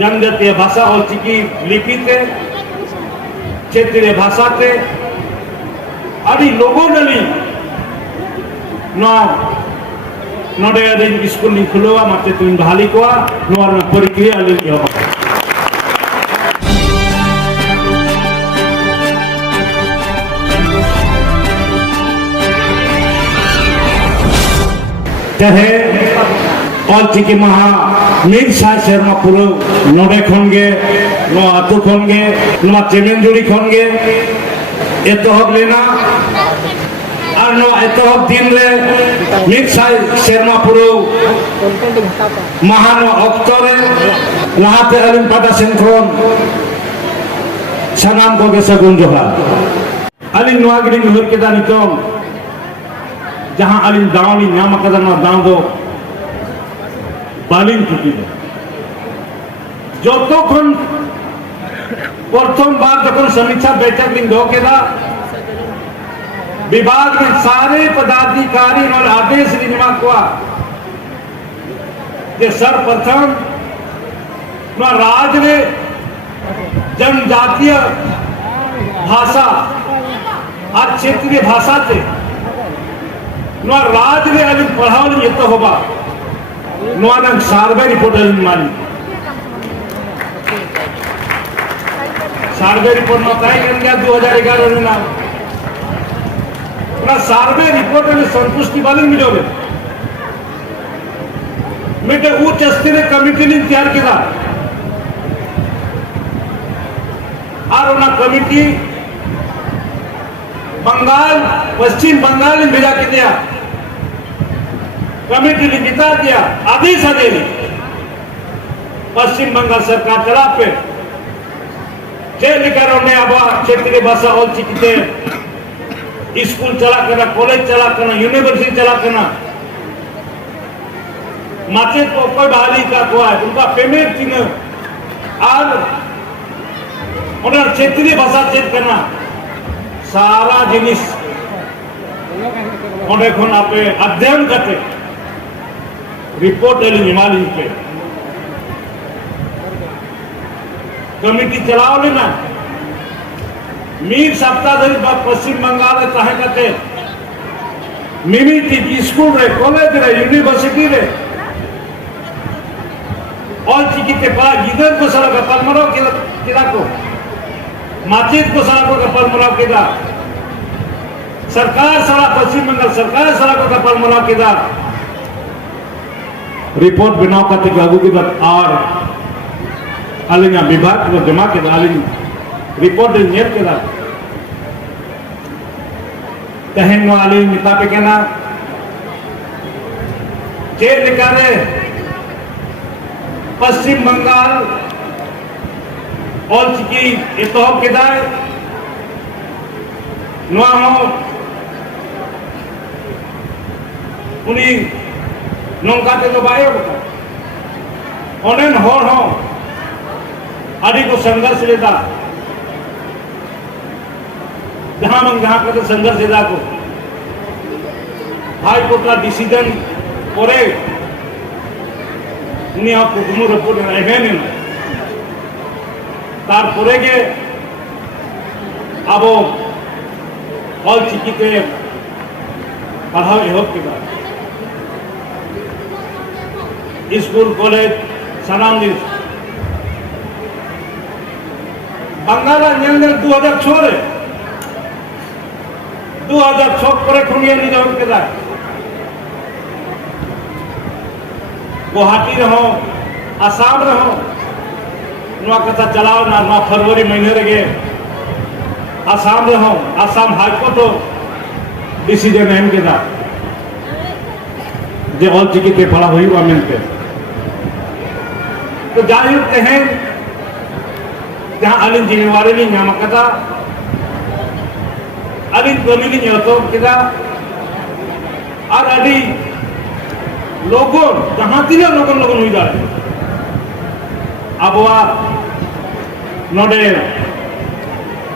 जनजातीय भाषा ऑलचिकी लिपिते क्षेत्रीय भाषाते अभी लोगों ने नोडे अदीन स्कूल नि खुलवा माते तुम भाली को नोर प्रक्रिया अली के हो चाहे ऑलचिकी महा मीर साय शर्मा पुरो नोडे खनगे नो आतु खनगे नो चेमेंजुड़ी खनगे एतहब लेना और नो एतहब दिन रे मीर साय शर्मा पुरो महानो अक्तरे लहाते अलिन पाटा सेंखन सनाम को के सगुन जोहार अलिन नोआ गिरी नुहर के दा नितों जहां अलिन दावनी नाम कदा ना दाव दो बालिन चुकी है जो तो खन प्रथम बार जब समीक्षा बैठक दिन दो के दा विभाग में सारे पदाधिकारी और आदेश निमा को जे सर्वप्रथम राज्य में जनजातीय भाषा और क्षेत्रीय भाषा थे राज्य में अभी पढ़ाओ ये तो होगा सर्वे रिपोर्ट मानी सर्वे रिपोर्ट में तय कर दिया 2011 में नाम सर्वे रिपोर्ट में संतुष्टि वाली मिलोगे मिटे उच्च स्तरीय कमिटी ने तैयार किया और ना कमिटी बंगाल पश्चिम बंगाल में भेजा के दिया कमेटी ने बिता दिया आदेश देने पश्चिम बंगाल सरकार चला पे लेकर अब क्षेत्रीय भाषा ऑलचिकी स्कूल चला करना कॉलेज चला करना यूनिवर्सिटी चला करना माचे को कोई बहाली का हुआ है उनका पेमेंट चिन्ह और उन्हें क्षेत्रीय भाषा चेक करना सारा जिनिस उन्हें खुन आपे अध्ययन करते रिपोर्ट हिमालय पे कमिटी चलाओ लेना मीर सप्ताह धरी पश्चिम बंगाल चाहे करते मिमी स्कूल रे कॉलेज रे यूनिवर्सिटी रे ऑलचिकी के पास गिदर को सारा कपाल मराव किला को माचिद को सारा को कपाल मराव किला सरकार सारा पश्चिम बंगाल सरकार सारा को कपाल मराव किला रिपोर्ट बनाओ करते लागू के बाद और अलिंगा विभाग को जमा के अलिंग रिपोर्ट नेट के बाद तहन नो अलिंग मिता पे कहना जे निकाले पश्चिम बंगाल ऑलचिकी एतहब के दाय नुआ हो उनी नौका के तो बायो ओनेन होर हो आदि को संघर्ष लेता जहां का संघर्ष लेता को हाई कोर्ट का डिसीजन करे उन्हें आप कुटुंब रिपोर्ट रहे नहीं तार पूरे के अब ऑलचिकी के पढ़ाओ एहब के बाद स्कूल कॉलेज सनाम दिन बंगाल 2006 रे 2006 करे खुनिया निजाम के दाय गुवाहाटी रहो आसाम रहो नुआ कथा चलाओ ना 9 फरवरी महीने रगे आसाम रहो आसाम हाईकोर्ट हो डिसीजन एम के दाय जे ऑलचिकी के पढ़ा हुई हुआ मिलते तो जाहिर कहें जहां अलिन जिम्मेवारी नहीं नाम कथा अलिन कमी नहीं होतो किदा और अली लोगों जहां तीन लोगों हुई जाए अब वह नोडे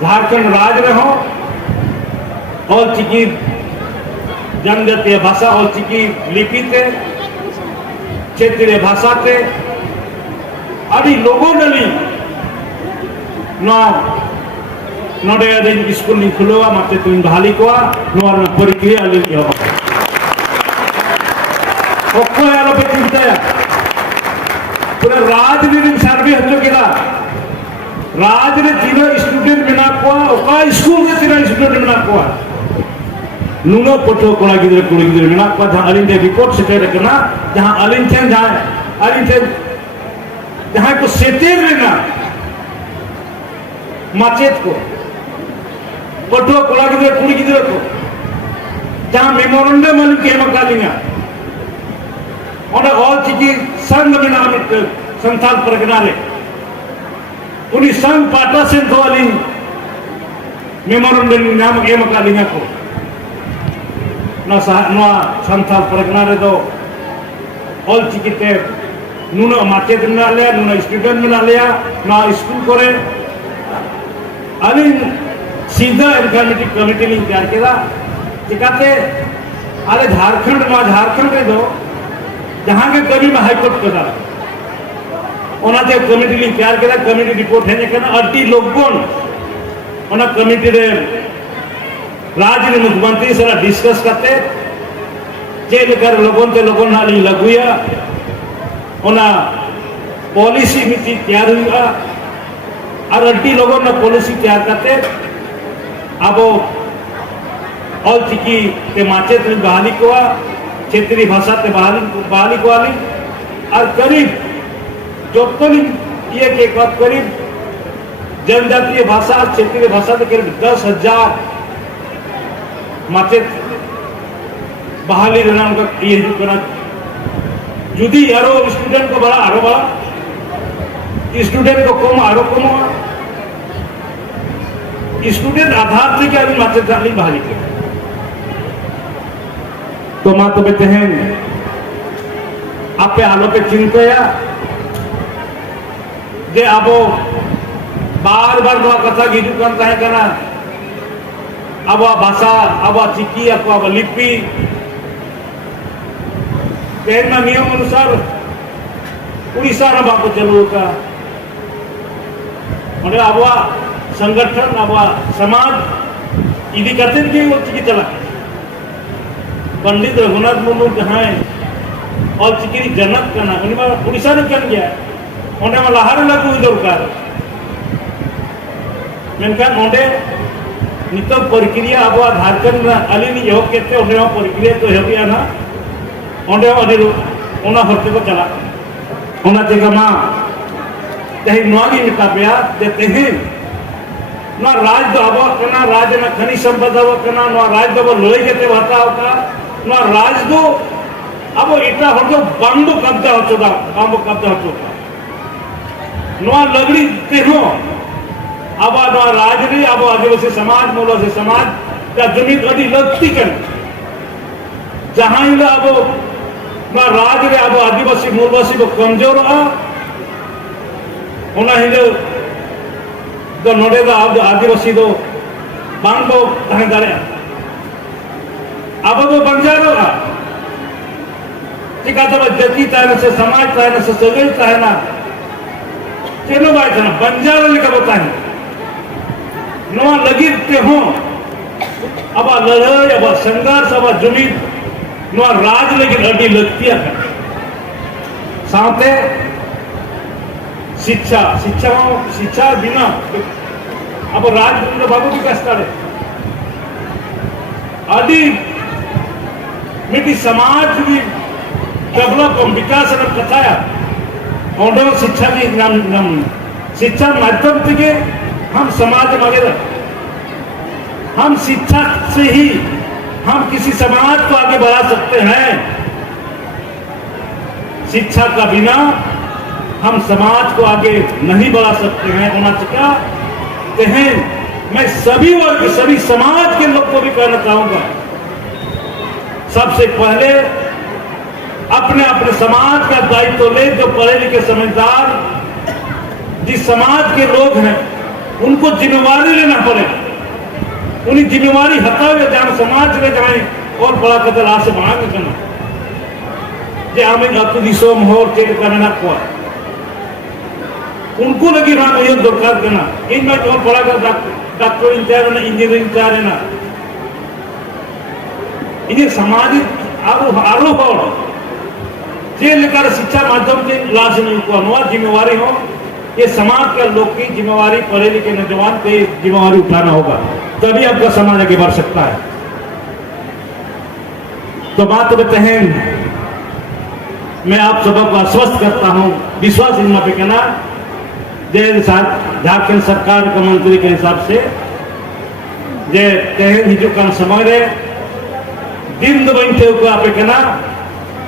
झारखंड राज्य रहो ऑलचिकी जनजातीय भाषा ऑलचिकी लिपि थे क्षेत्रीय भाषा थे अभी लोगों ने नोडे स्कूल नहीं खुलवा मत तुम भाली को प्रक्रिया पे चिंता पूरा राजनीति सर्वे हजोगेला राजरे तीनों स्टूडेंट मेना को स्कूल के तीनों स्टूडेंट मेना को नुनो पटो कोड़ा गिदरे कुड़ी गिदरे मेना को जहां अलिंदे रिपोर्ट सेटेर करना जहां अलिंथेन जहां को सेटेर लेना माचेत को पटो कोड़ा गिदरे कुड़ी गिदरे को जहां मेमोरेंडम अलिंग के मकालिंगा और ऑल चिकी संघ में नाम संथाल परगना रे उन्हीं संघ पाटा से दो अलिंग मेमोरेंडम नाम एम कालिंगा को ना संथाल परगना रे दो ऑल चिकी ते नुना माचेत में ना लिया नुना स्टूडेंट में ना लिया ना स्कूल करे अलिंग सीधा इन्फॉर्मेटिव कमिटी लिंग तैयार किया चिकाते अरे झारखंड रे दो जहां के कभी में हाईकोर्ट करा ओनाते कमिटी लिंग तैयार किया कमिटी रिपोर्ट है लेकिन अड्डी लोगों ओना कमिटी रे राज्य मुख्यमंत्री से डिस्कस करते जे लेकर लोगों ना लिंग लगुया ओना पॉलिसी नीति तैयार हुआ और अड्डी लोगों ना पॉलिसी तैयार करते अब ऑल चिकी के माचे बहाली को क्षेत्रीय भाषा ते बहाली को आली और करीब जो ये के करीब जनजातीय भाषा और क्षेत्रीय भाषा के करीब 10,000 माचे बहाली रहना उनका ये करना जुदी आरो स्टूडेंट को बड़ा स्टूडेंट को कम आरो कम स्टूडेंट आधार से क्या माचे बहाली के तो माँ तो बेटे हैं आप पे आलो पे चिंता या जे अब बार नवा कथा गिजु करता है करना अब भाषा अब चिकी अब लिपि तेना नियम अनुसार उड़ीसा ना बाको चलो का मतलब अब संगठन अब समाज इदी करते कि वो चिकी चला पंडित रघुनाथ मुर्मू जहाँ और चिकी जनक करना उड़ीसा ने कन गया ओंडे में लहार लागू दरकार मेनखान ओंडे नित प्रक्रिया अब झारखंड अली एहब के ओंडे प्रक्रिया तो एहबिया ना ओंडे अली ओना हरते को चला ओना तेगा मा तेहे नोगी मिता पेया ते तेहे ना राज दो अब कना राज ना खनि संपदा अब कना ना राज दो लई जेते हताव का ना राज दो अब इतना हो जो बांबो कब्जा हो चुका नवा लगड़ी ते हो अब नवा राज रे अब आदिवासी समाज मोलवासी समाज का जमीन अड़ी लगती कर जहां ही अब नवा राज रे अब आदिवासी मोलवासी को कमजोर आ ओना ही दो नोडे दा अब आदिवासी दो बांबो तहे दारे अब वो बंजारो आ चिका तब जति ताने से समाज ताने से सगई ताना चलो भाई जना बंजारो लिखा बताए नवा लगी ते हो अब लड़ाई अब संघर्ष अब जमीन नवा राज लेकिन अड़ी लगती है साथे शिक्षा बिना अब राज बाबू भी कष्ट है अड़ी मिट्टी समाज भी डेवलप विकास कथाया और शिक्षा की शिक्षा माध्यम से हम समाज में हम शिक्षा से ही हम किसी समाज को आगे बढ़ा सकते हैं शिक्षा का बिना हम समाज को आगे नहीं बढ़ा सकते हैं होना चाहिए मैं सभी वर्ग सभी समाज के लोग को भी कहना चाहूंगा सबसे पहले अपने अपने समाज का दायित्व ले जो पढ़े लिखे समझदार जिस समाज के लोग हैं उनको जिम्मेवारी लेना पड़ेगा उन्हें जिम्मेवारी हटावे जहां समाज में जाए और बड़ा कदर आसे मांग करना जे हमें अतु दिसोम होर चेक करना को उनको लगी ना ये दरकार करना इन में जो पढ़ा कर डॉक्टर इंचार ना इंजीनियरिंग इंचार है ना इन्हें सामाजिक आरो और जे लेकर शिक्षा माध्यम से लाश नहीं को नवा जिम्मेवारी हो ये समाज के लोग की जिम्मेवारी पढ़े लिखे नौजवान की जिम्मेवारी उठाना होगा तभी आपका समाज आगे बढ़ सकता है। तो बात बहन मैं आप सबको आश्वस्त करता हूं विश्वास इन पे कहना जे झारखंड सरकार के मंत्री के हिसाब से जे तेहन हिजुकान समय रे दिन दो बैठे को आप कहना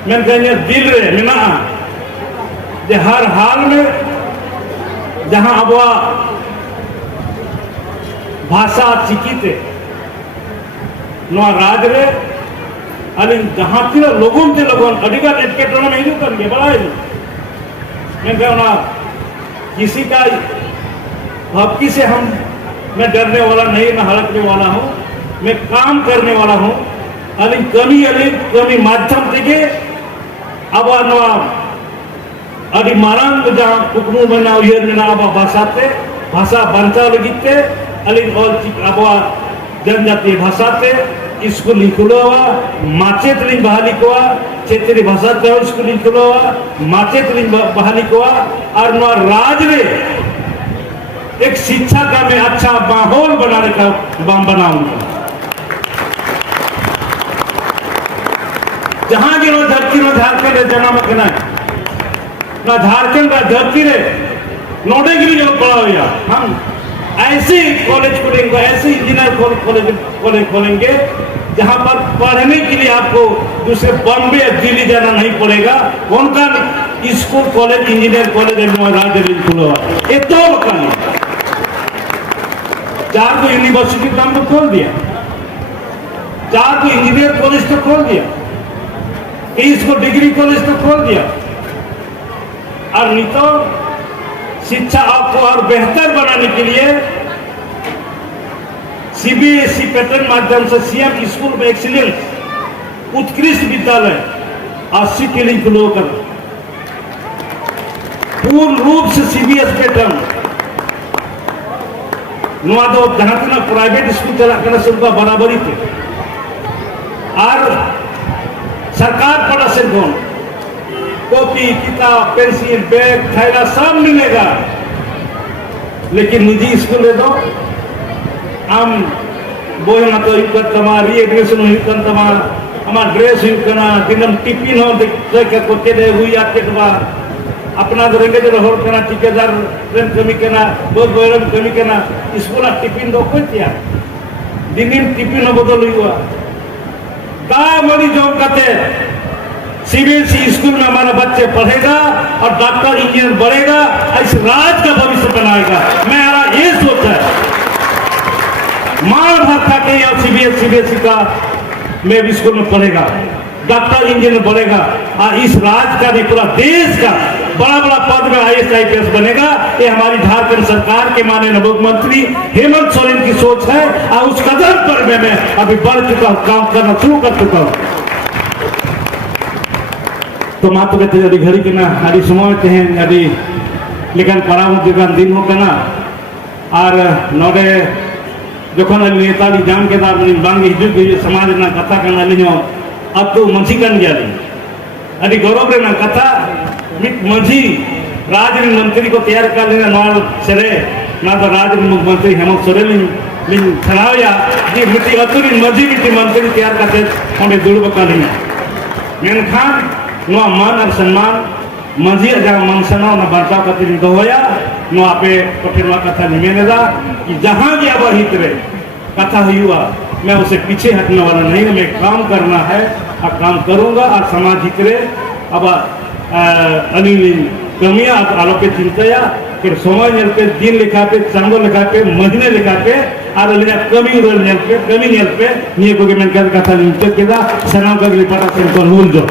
मैं कहने दिल रे मिना जे हर हाल में जहां अब भाषा चिकिते नवा राज रे अली जहां तीन लोगों ते लोगों अधिकार एटकेटोना में हिजू कर बड़ा है मैं कहना किसी का भक्ति से मैं डरने वाला नहीं मैं हड़कने वाला हूं मैं काम करने वाला हूं अली कमी माध्यम থেকে अब नवा अभी मारांग जहाँ कुकमू बना उयर ना अब भाषा बंचा लगिते अली और अब जनजातीय भाषाते स्कूल खुलवा माचेत लिंग बहाली को क्षेत्रीय भाषा ते स्कूल खुलवा माचेत लिंग बहाली को और नवा राज रे एक शिक्षा का मैं अच्छा माहौल बनाने का बनाऊंगा जहां की धरती नो झारखंड जन्म करना ना झारखंड का धरती रे नोडे के लिए पढ़ा हुआ हम ऐसे कॉलेज खोलेंगे ऐसे इंजीनियर कॉलेज खोलेंगे जहां पर पढ़ने के लिए आपको दूसरे बॉम्बे या दिल्ली जाना नहीं पड़ेगा उनका स्कूल कॉलेज इंजीनियर कॉलेज राज्य खुला ये तो नहीं 4 को यूनिवर्सिटी का नाम तो खोल दिया 4 को इंजीनियर कॉलेज तो खोल दिया 23 को डिग्री कॉलेज तो खोल दिया और नहीं तो शिक्षा आपको और बेहतर बनाने के लिए सीबीएसई पैटर्न माध्यम से सीएम स्कूल में एक्सीलेंस उत्कृष्ट विद्यालय 80 के लिए खुलो कर पूर्ण रूप से सीबीएस पैटर्न नुआ दो जहां तक प्राइवेट स्कूल चला करना सबका बराबरी थे और सरकार पढ़ा से कौन कॉपी किताब पेंसिल बैग थैला सब मिलेगा लेकिन निजी स्कूल दो हम बोहे ना तो युक्त तमा रीएडमिशन युक्त तमा हमार ड्रेस युक्त ना दिनम टिफिन हो देख को के दे हुई आके तमा अपना दरेंगे जो होर करना ठेकेदार रेन कमी करना बहुत बड़म कमी करना स्कूल टिफिन दो कोई तिया दिन टिफिन बदल हुआ का बड़ी जॉब करते सीबीएसई स्कूल में हमारा बच्चे पढ़ेगा और डॉक्टर इंजीनियर बढ़ेगा इस राज्य का भविष्य बनाएगा मेरा ये सोच है मार भात खा के यहाँ सीबीएसई का मैं स्कूल में पढ़ेगा डॉक्टर इंजीनियर बढ़ेगा और इस राज्य का भी पूरा देश का बड़ा बड़ा पद में IAS IPS बनेगा ये हमारी झारखंड सरकार के माननीय मुख्यमंत्री हेमंत सोरेन की सोच है और उस कदम पर मैं अभी बढ़ चुका हूँ काम करना शुरू कर चुका हूँ तो मात्र कहते अभी घड़ी के ना अभी समय के हैं अभी लेकिन परामर्श दुकान दिन हो ना और नौरे जोखन नेताजी जान के दाब बांग हिजू समाज ना कथा करना नहीं हो अब तो मंझी कर गया अभी गौरव रे ना कथा मिट मंझी राज्य मंत्री को तैयार कर लेना नॉल सरे ना तो राज्य मुख्यमंत्री हेमंत सोरेन लिंग छनावया जी मिट्टी अतुरी मंझी मिट्टी मंत्री तैयार करते हमें दुर्ब का नहीं मेनखान नुआ मान और सम्मान मंझी जहाँ मन सना ना बर्ताव करते नहीं दोया नुआ पे कठिन कथा नहीं मेनेदा कि जहाँ भी अब हित रे कथा हुआ मैं उसे पीछे हटने वाला नहीं मैं काम करना है और काम करूंगा और समाज हित रे अब अनिल कमियां आलोपे चिंतया फिर समय पे दिन लिखा पे चांदो लिखा पे महीने लिखा पे और कमी पे निये को मैं कथा निंते केदा सनाम का रिपोर्ट से को मूल जो